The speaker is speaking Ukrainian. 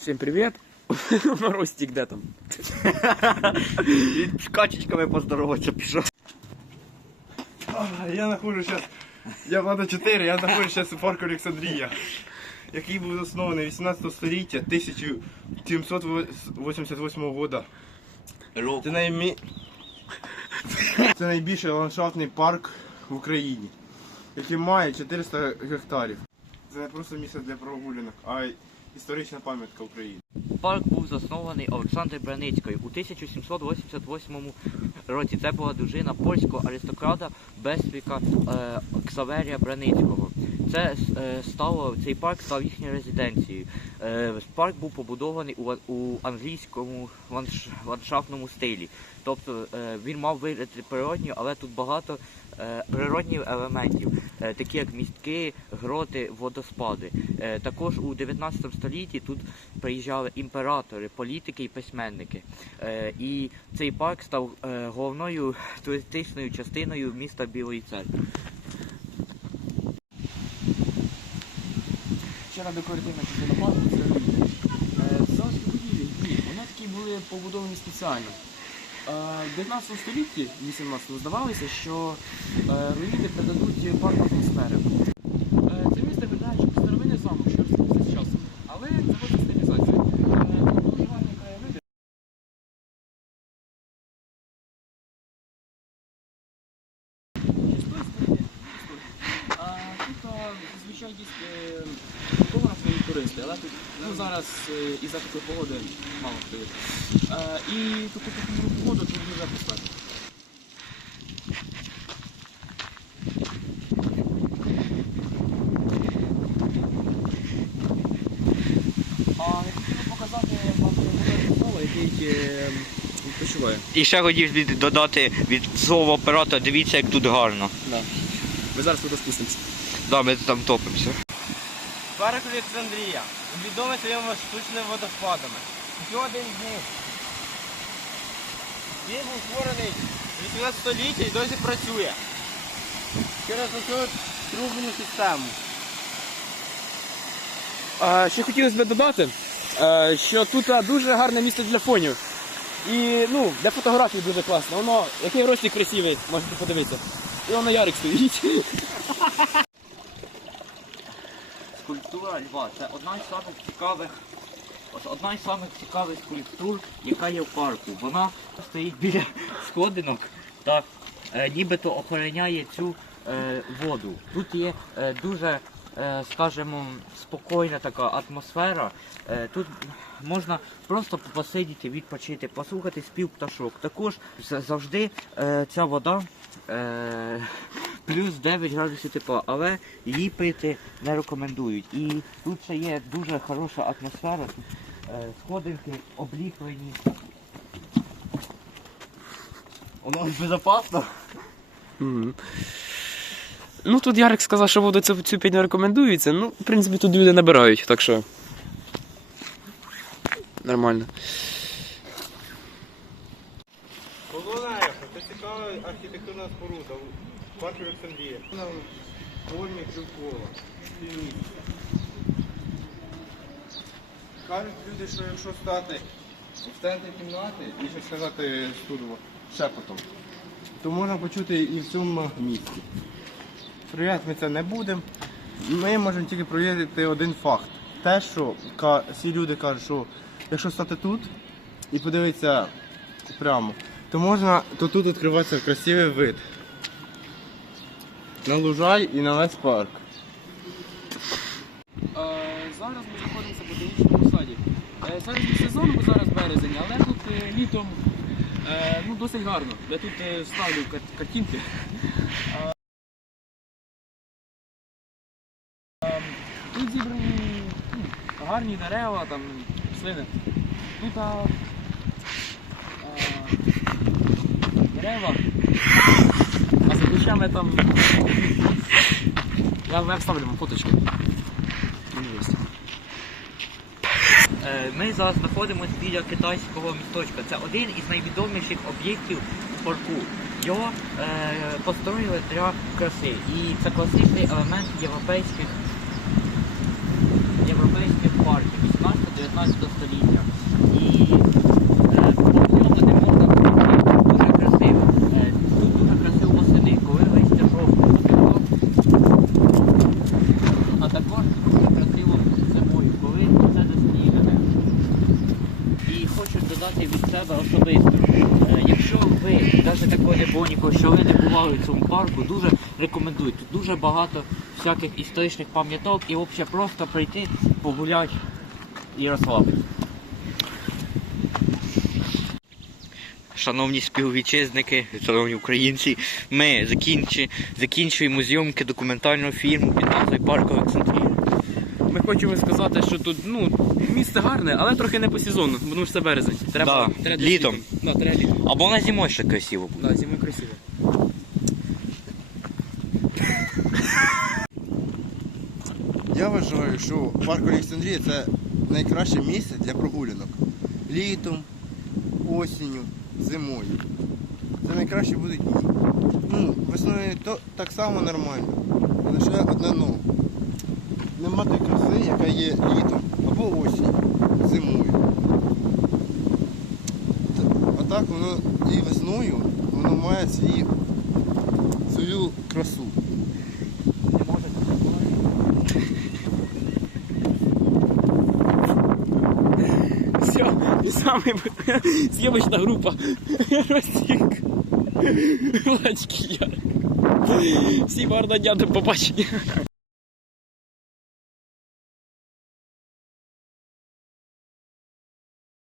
Всем привет. Ростик, де там? Він з качечками поздороватися пішов. Я знаходжусь зараз. Я влада 4, я знаходжусь зараз у парку Олександрія, який був заснований 18 століття 1788 року. Це, наймі... Це найбільший ландшафтний парк в Україні, який має 400 гектарів. Це не просто місце для прогулянок, а й історична пам'ятка України. Парк був заснований Олександром Браницькою у 1788 році. Це була дружина польського аристократа Бесвіка е, Ксаверія Браницького. Це е, стало цей парк став їхньою резиденцією. Е, парк був побудований у, англійському ландш- ландшафтному стилі. Тобто е, він мав вигляд природній, але тут багато природних елементів, такі як містки, гроти, водоспади. Також у 19 столітті тут приїжджали імператори, політики і письменники. І цей парк став головною туристичною частиною міста Білої церкви. Ще на декоративна частина парку це руїни. Е, Залишки будівлі, ні, вони такі були побудовані спеціально. Е, В 19 столітті, 18 здавалося, що е, руїни придадуть парку атмосфери. Е, Це місце виглядає як старовинний замок, що розкрився з часом. Але це просто стилізація. Е, Тут дуже гарні краєвиди. А Тут а, зазвичай є готова свої туристи, але тут ну, зараз е, із-за такої погоди мало хто є. Е, І тут таку погоду тут дуже який е, відпочиває. І ще хотів додати від свого оператора, дивіться, як тут гарно. Да. Ми зараз туди спустимося. Да, ми там топимося. Парк Олександрія відомий своїми штучними водоспадами. Один з них. Він був створений в 18 столітті і досі працює. Через оцю трубну систему. А, ще хотілося б додати, е, що тут дуже гарне місце для фонів. І ну, для фотографій дуже класно. Воно, який ростик красивий, можете подивитися. І воно Ярик стоїть. Скульптура льва це одна з самих цікавих. Одна з самих цікавих скульптур, яка є в парку. Вона стоїть біля сходинок та е, нібито охороняє цю е, воду. Тут є е, дуже, е, скажімо, спокійна така атмосфера. Е, тут можна просто посидіти, відпочити, послухати спів пташок. Також завжди е, ця вода. Е, плюс 9 градусів тепла, але її пити не рекомендують. І тут ще є дуже хороша атмосфера, е, сходинки обліплені. Воно безпечно. Мгм. Ну тут Ярик сказав, що воду цю, цю пить не рекомендується. Ну, в принципі, тут люди набирають, так що. Нормально. Полонеєха це цікава архітектурна споруда в Олександрія. В формі. Кажуть люди, що якщо стати в центрі кімнати і ще сказати студово шепотом, то можна почути і в цьому місці. Провіряти ми це не будемо. Ми можемо тільки провірити один факт. Те, що всі люди кажуть, що якщо стати тут і подивитися прямо, то можна, то тут відкривається красивий вид. На лужай і на весь парк. зараз ми знаходимося в ботанічному саді. Зараз не сезон, бо зараз березень, але тут е, літом е, ну, досить гарно. Я тут е, ставлю картинки. Е, е, Тут зібрані ну, гарні дерева, там, слини. Тут а, е, дерева, за там. Я, вставлю вам фоточки. Е, Ми зараз знаходимося біля китайського місточка. Це один із найвідоміших об'єктів в парку. Його е, построїли для краси. І це класичний елемент європейських європейських парків 19 століття. І е, по цьому не можна пройти. дуже красиво. Е, Тут дуже красиво восени, коли листя жовтого. А також дуже красиво зимою, коли це засніжене. І хочу додати від себе особисто. Е, Якщо ви навіть такого не що ви не бували в цьому парку, дуже рекомендую. Тут дуже багато всяких історичних пам'яток і взагалі просто прийти, погуляти і розслабитися. Шановні співвітчизники, шановні українці, ми закінчуємо зйомки документального фільму під назвою Парк Олександрія. Ми хочемо сказати, що тут ну, місце гарне, але трохи не по сезону, бо тому що це березень. Треба, Да, треба літом. Да, треба літом. Або на зимою ще красиво буде. Да, зимою красиво. Я вважаю, що парк Олександрія це найкраще місце для прогулянок. Літом, осінню, зимою. Це найкраще будуть дні. Ну, весною то так само нормально. Лише одне но. Нема тої краси, яка є літом або осінь, зимою. А так воно і весною воно має свій, свою красу. Все, і саме зйомочна група. Ростік. Владьки Ярик. Всім гарного дня, до побачення.